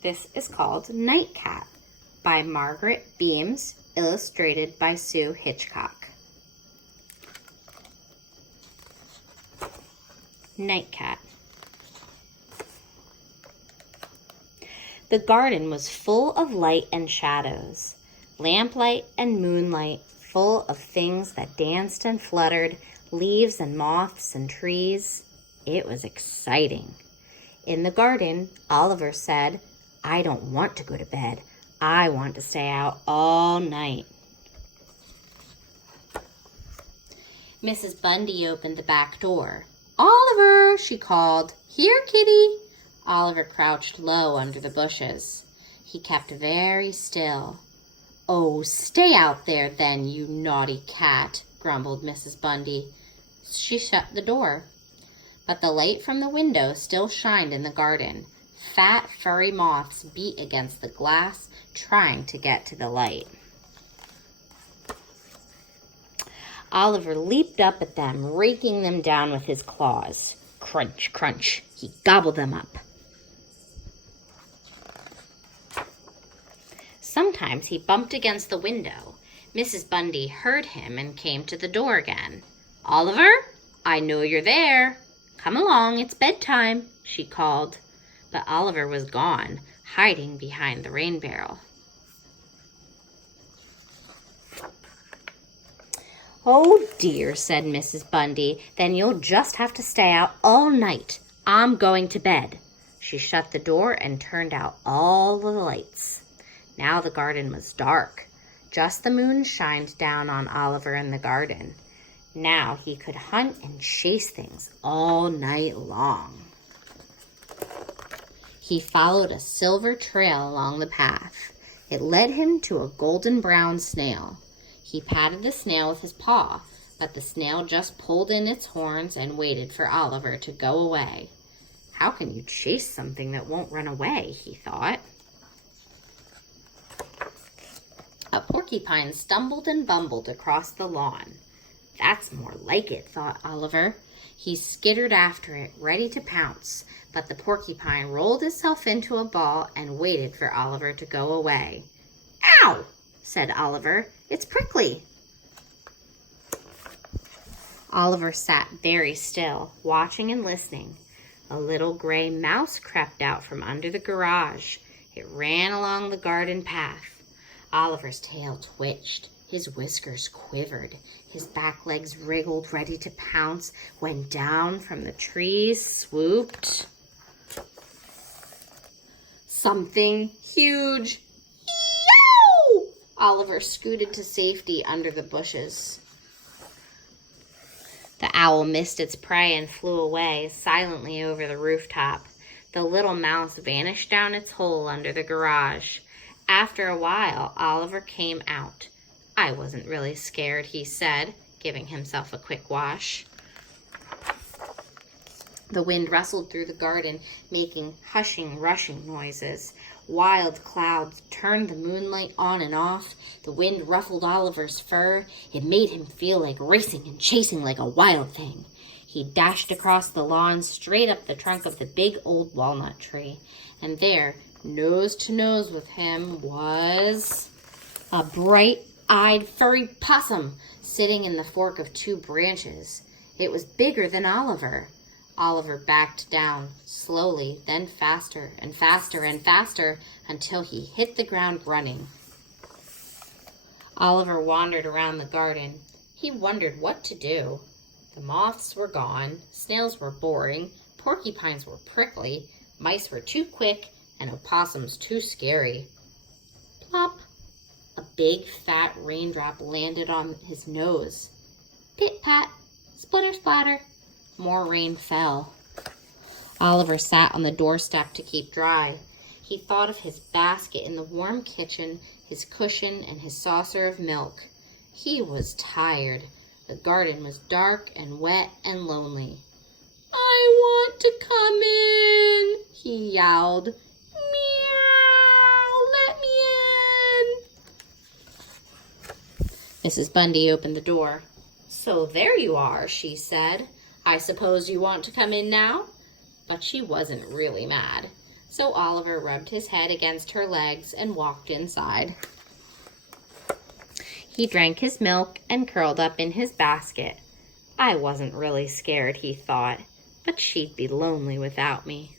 This is called Nightcat by Margaret Beams, illustrated by Sue Hitchcock. Nightcat. The garden was full of light and shadows, lamplight and moonlight, full of things that danced and fluttered, leaves and moths and trees. It was exciting. In the garden, Oliver said, "I don't want to go to bed. I want to stay out all night." Mrs. Bundy opened the back door. "Oliver," she called. "Here, kitty." Oliver crouched low under the bushes. He kept very still. "Oh, stay out there then, you naughty cat," grumbled Mrs. Bundy. She shut the door. But the light from the window still shined in the garden. Fat, furry moths beat against the glass, trying to get to the light. Oliver leaped up at them, raking them down with his claws. Crunch, crunch, he gobbled them up. Sometimes he bumped against the window. Mrs. Bundy heard him and came to the door again. "Oliver, I know you're there. Come along, it's bedtime," she called. But Oliver was gone, hiding behind the rain barrel. "Oh dear," said Mrs. Bundy, "then you'll just have to stay out all night. I'm going to bed." She shut the door and turned out all the lights. Now the garden was dark. Just the moon shined down on Oliver in the garden. Now he could hunt and chase things all night long. He followed a silver trail along the path. It led him to a golden brown snail. He patted the snail with his paw, but the snail just pulled in its horns and waited for Oliver to go away. How can you chase something that won't run away, he thought. A porcupine stumbled and bumbled across the lawn. That's more like it, thought Oliver. He skittered after it, ready to pounce, but the porcupine rolled itself into a ball and waited for Oliver to go away. "Ow!" said Oliver. "It's prickly." Oliver sat very still, watching and listening. A little gray mouse crept out from under the garage. It ran along the garden path. Oliver's tail twitched. His whiskers quivered. His back legs wriggled, ready to pounce, when down from the trees swooped something huge. Eeyow! Oliver scooted to safety under the bushes. The owl missed its prey and flew away silently over the rooftop. The little mouse vanished down its hole under the garage. After a while, Oliver came out. "I wasn't really scared," he said, giving himself a quick wash. The wind rustled through the garden, making hushing, rushing noises. Wild clouds turned the moonlight on and off. The wind ruffled Oliver's fur. It made him feel like racing and chasing like a wild thing. He dashed across the lawn, straight up the trunk of the big old walnut tree. And there, nose to nose with him, was a bright-eyed furry possum sitting in the fork of two branches. It was bigger than Oliver. Oliver backed down, slowly, then faster and faster and faster, until he hit the ground running. Oliver wandered around the garden. He wondered what to do. The moths were gone, snails were boring, porcupines were prickly, mice were too quick, and opossums too scary. Plop! A big, fat raindrop landed on his nose. Pit-pat, splitter-splatter. More rain fell. Oliver sat on the doorstep to keep dry. He thought of his basket in the warm kitchen, his cushion, and his saucer of milk. He was tired. The garden was dark and wet and lonely. "I want to come in," he yowled. "Meow, let me in." Mrs. Bundy opened the door. "So there you are," she said. "I suppose you want to come in now?" But she wasn't really mad. So Oliver rubbed his head against her legs and walked inside. He drank his milk and curled up in his basket. I wasn't really scared, he thought, but she'd be lonely without me.